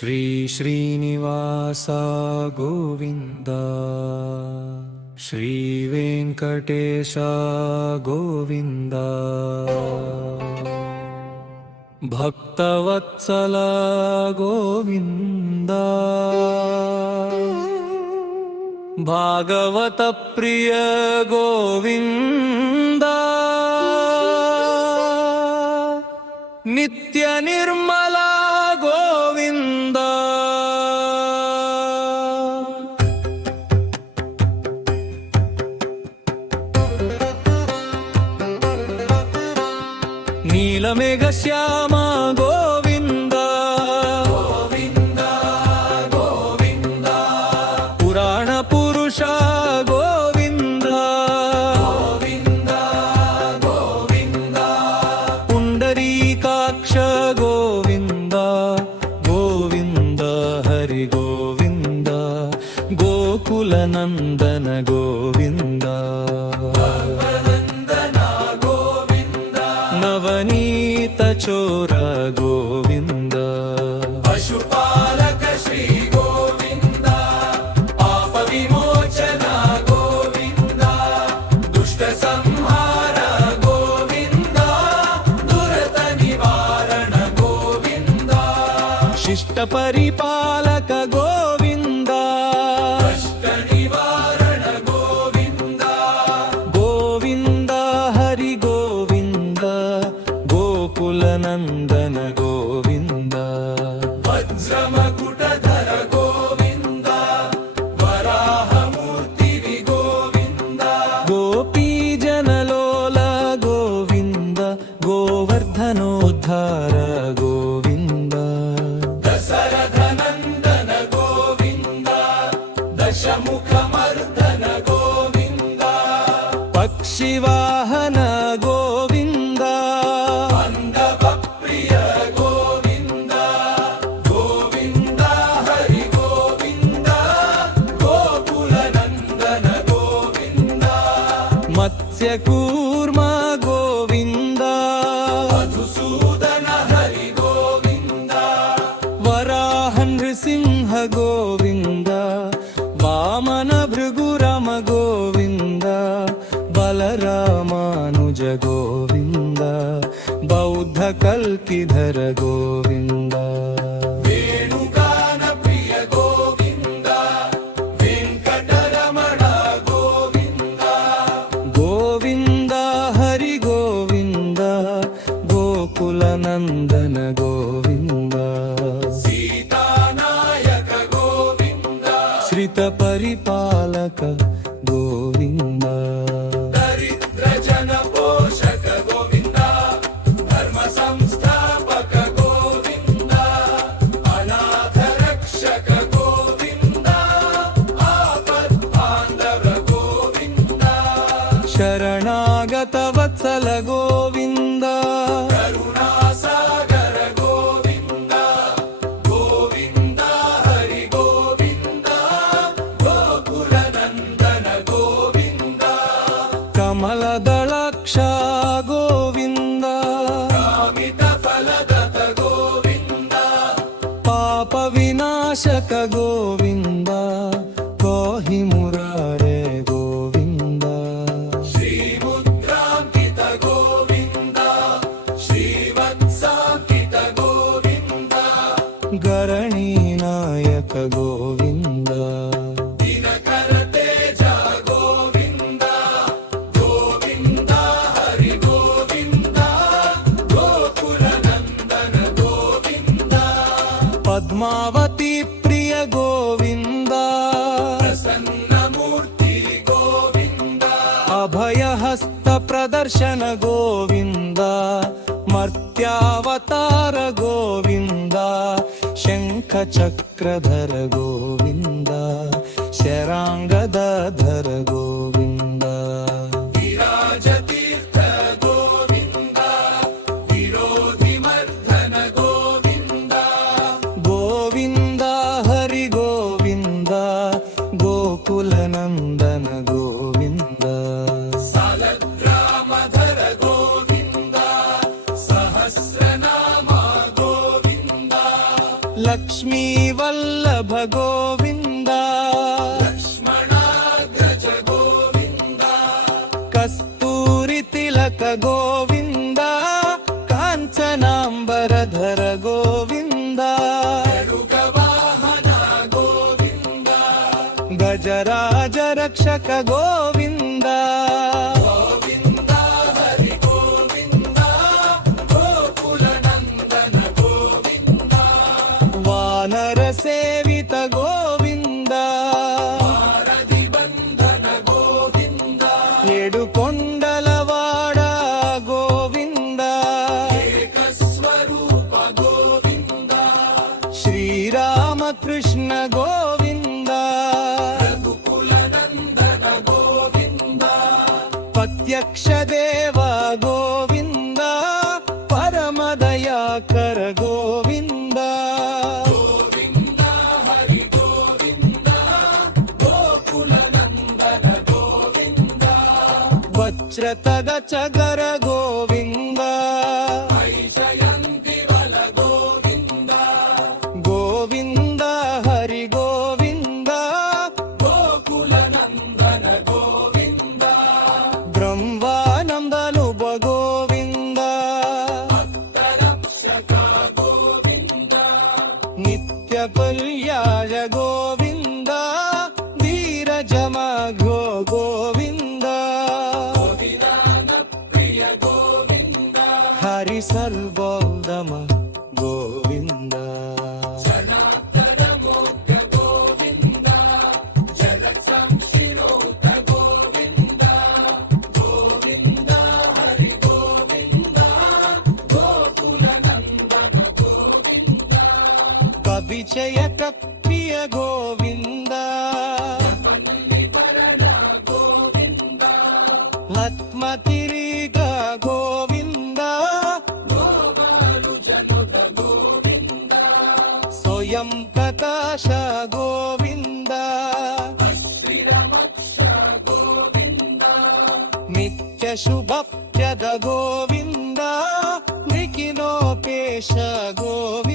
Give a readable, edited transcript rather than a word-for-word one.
ಶ್ರೀ ಶ್ರೀನಿವಾಸ ಗೋವಿಂದ, ಶ್ರೀ ವೆಂಕಟೇಶ ಗೋವಿಂದ, ಭಕ್ತವತ್ಸಲ ಗೋವಿಂದ, ಭಾಗವತ ಪ್ರಿಯ ಗೋವಿಂದ, ನಿತ್ಯ ನಿರ್ಮಲ ಗೋವಿಂದ. ನೀಲಮೇಘ ಶ್ಯಾಮ ಗೋವಿಂದ, ಗೋವಿಂದ ಗೋವಿಂದ, ಪುರಾಣ ಪುರುಷ ಗೋವಿಂದ, ಗೋವಿಂದ ಗೋವಿಂದ, ಪುಂಡರೀಕಾಕ್ಷ ಗೋವಿಂದ, ಗೋವಿಂದ ಹರಿ ಗೋವಿಂದ, ಗೋಕುಲ ನಂದನ ಗೋವಿಂದ, ನಂದನ ಗೋವಿಂದ, ನವನೀತ ಚೋರ ಗೋವಿಂದ, ಪಶುಪಾಲಕ ಶ್ರೀ ಗೋವಿಂದ, ಪಾಪ ವಿಮೋಚನ ಗೋವಿಂದ, ದುಷ್ಟ ಸಂಹಾರ ಗೋವಿಂದ, ದುರತ ನಿವಾರಣ ಗೋವಿಂದ, ಶಿಷ್ಟ ಪರಿಪಾಲಕ ಗೋವಿಂದ, ಕಷ್ಟ ನಿವಾರಣ ಗೋವಿಂದ, ಗೋವಿಂದ ಹರಿ ಗೋವಿಂದ, ಗೋಕುಲ ನಂದನ ಗೋವಿಂದ, ವಜ್ರಮಕುಟಧರ ಗೋವಿಂದ, ವರಾಹ ಮೂರ್ತಿ ಗೋವಿಂದ, ಗೋಪೀ ಜನಲೋಲ ಗೋವಿಂದ, ಗೋವರ್ಧನೋದ್ಧಾರ ಗೋವಿಂದ, ದಶರಥ ನಂದನ ಗೋವಿಂದ, ದಶಮುಖ ಮರ್ದನ ಗೋವಿಂದ, ಪಕ್ಷಿವಾಹನ ಗೋವಿಂದ, ಮಂದವ ಪ್ರಿಯ ಗೋವಿಂದ, ಗೋವಿಂದ ಹರಿ ಗೋವಿಂದ, ಗೋಕುಲ ನಂದನ ಗೋವಿಂದ, ಮತ್ಸ್ಯಕೂರ್ಮ ಗೋವಿಂದ, ಮಧುಸೂದನ ಹರಿ ಗೋವಿಂದ, ವರಾಹ ನೃಸಿಂಹ ಗೋವಿಂದ, ವಾಮನ ಭೃಗುರಮ ಗೋವಿಂದ, ಬಲರಾಮಾನುಜ ಗೋವಿಂದ, ಬೌದ್ಧ ಕಲ್ಕಿಧರ ಗೋವಿಂದ, ವೇಣುಗಾನ ಪ್ರಿಯ ಗೋವಿಂದ, ವೆಂಕಟರಮಣ ಗೋವಿಂದ, ಗೋವಿಂದ ಹರಿ ಗೋವಿಂದ, ಗೋಕುಲ ನಂದನ ಗೋವಿಂದ, ಸೀತಾನಾಯಕ ಗೋವಿಂದ, ಶ್ರಿತ ಪರಿಪಾಲಕ ಗೋವಿಂದ, ದರಿದ್ರ ಜನ ಪೋಷಕ ಗೋವಿಂದ, ಧರ್ಮ ಸಂಸ್ಥಾಪಕ ಗೋವಿಂದ, ಅನಾಥ ರಕ್ಷಕ ಗೋವಿಂದ, ಆಪತ್ ಬಾಂಧವ ಗೋವಿಂದ, ಶರಣಾಗತ ವತ್ಸಲ ಗೋವಿಂದ, ಕರುಣಾಸಾಗರ ಗೋವಿಂದ, ಗೋವಿಂದ ಹರಿ ಗೋವಿಂದ, ಗೋಕುಲ ನಂದನ ಗೋವಿಂದ, ಕಮಲದಳಾಕ್ಷ ಗೋವಿಂದ, ಕಾಮಿತ ಫಲದತ ಗೋವಿಂದ, ಪಾಪ ವಿನಾಶಕ ಗೋವಿಂದ, ಕೋಹಿ ಮುರಾರೆ ಗೋವಿಂದ, ಶ್ರೀ ಮುದ್ರಾಂಕಿತ ಗೋವಿಂದ, ಶ್ರೀವತ್ಸಾಂಕಿತ ಗೋವಿಂದ, ಗರಣಿ ನಾಯಕ ಗೋವಿಂದ, ದಿನಕರ ತೇಜ ಗೋವಿಂದ, ಗೋವಿಂದ ಹರಿ ಗೋವಿಂದ, ಗೋಕುಲ ನಂದನ ಗೋವಿಂದ, ಪದ್ಮಾವತಿ ಪ್ರಿಯ ಗೋವಿಂದ, ಪ್ರಸನ್ನ ಮೂರ್ತಿ ಗೋವಿಂದ, ಅಭಯ ಹಸ್ತ ಪ್ರದರ್ಶನ ಗೋವಿಂದ, ಮರ್ತ್ಯಾವತಾರ ಗೋವಿಂದ, ಶಂಖ ಚಕ್ರಧರ ಗೋವಿಂದ, ಶರಾಂಗಧರ ಗೋವಿಂದ, ವಿರಾಜ ತೀರ್ಥ ಗೋವಿಂದ, ವಿರೋಧಿ ಮರ್ಧನ ಗೋವಿಂದ, ಗೋವಿಂದ ಹರಿ ಗೋವಿಂದ, ಗೋಕುಲ ನಂದನ ಗೋವಿಂದ, ಸಾಲಗ್ರಾಮಧರ ಗೋವಿಂದ, ಸಹಸ್ರನಾಮ ಗೋವಿಂದ, ಲಕ್ಷ್ಮೀ ಶ್ರೀವಲ್ಲಭ ಗೋವಿಂದ ಲಕ್ಷ್ಮಣಾಗ್ರಜ ಗೋವಿಂದ ಕಸ್ತೂರಿ ತಿಲಕ ಗೋವಿಂದ ಕಾಂಚನಾಂಬರಧರ ಗೋವಿಂದ ಗರುಡವಾಹನ ಗೋವಿಂದ ಗಜರಾಜ ರಕ್ಷಕ ಗೋವಿಂದ ಗೋವಿಂದ ಹರಿ ಗೋವಿಂದ ಗೋಕುಲ ನಂದನ ಗೋವಿಂದ ವಾನರ ಸೇವಿತ ಗೋವಿಂದ ಭಾರತಿ ಬಂಧನ ಗೋವಿಂದ ಎಡುಕೊಂಡಲವಾಡ ಗೋವಿಂದ ಏಕಸ್ವರೂಪ ಗೋವಿಂದ ಶ್ರೀರಾಮಕೃಷ್ಣ ಗೋವಿಂದ ರಘುಕುಲ ನಂದನ ಗೋವಿಂದ ಪ್ರತ್ಯಕ್ಷ ದೇವ ಗೋವಿಂದ ಪರಮದಯಾಕರ ಗೋವಿಂದ ಗೋವಿಂದ ಹರಿ ಗೋವಿಂದ ಗೋಕುಲ ನಂದನ ಗೋವಿಂದ ವಜ್ರತದ ಚಗರ ಗೋವಿಂದ ಐಷಯಂತಿ ವಲ ಗೋವಿಂದ ಗೋವಿಂದ ಹರಿ ಗೋವಿಂದ ಗೋಕುಲ ನಂದನ ಗೋವಿಂದ ಬ್ರಹ್ಮಾನಂದನುಭ ಗೋವಿಂದ ರಕ್ಷಕ ಗೋವಿಂದ ನಿತ್ಯ ಪರ್ಯಾಯ ಗೋವಿಂದ ಧೀರ ಜಮಘೋ ಗೋವಿಂದ ಗೋವಿಂದ ಪ್ರಿಯ ಗೋವಿಂದ ಹರಿ ಸರ್ವೋದಮ ಗೋವಿಂದ ಸನಾತನ ಮೋಕ್ಷ ಗೋವಿಂದ ಜಲ ಸಂಶಿರೋತ ಗೋವಿಂದ ಗೋವಿಂದ ಹರಿ ಗೋವಿಂದ ಗೋಕುಲ ನಂದನ ಗೋವಿಂದ ಕವಿಚಯಕ ಪ್ರಿಯ ಗೋವಿಂದ ನಿವರಣ ಗೋವಿಂದ ಆತ್ಮತಿರಿಗ ಗೋವಿಂದ ಗೋಪಾಲು ಜನುತ ಗೋವಿಂದ ಸ್ವಯಂ ಪ್ರಕಾಶ ಗೋವಿಂದ ಶ್ರೀರಮಕ್ಷ ಗೋವಿಂದ ನಿತ್ಯ ಶುಭಪ್ರದ ಗೋವಿಂದ ನಿಖಿಲೋಪೇಶ ಗೋವಿಂದ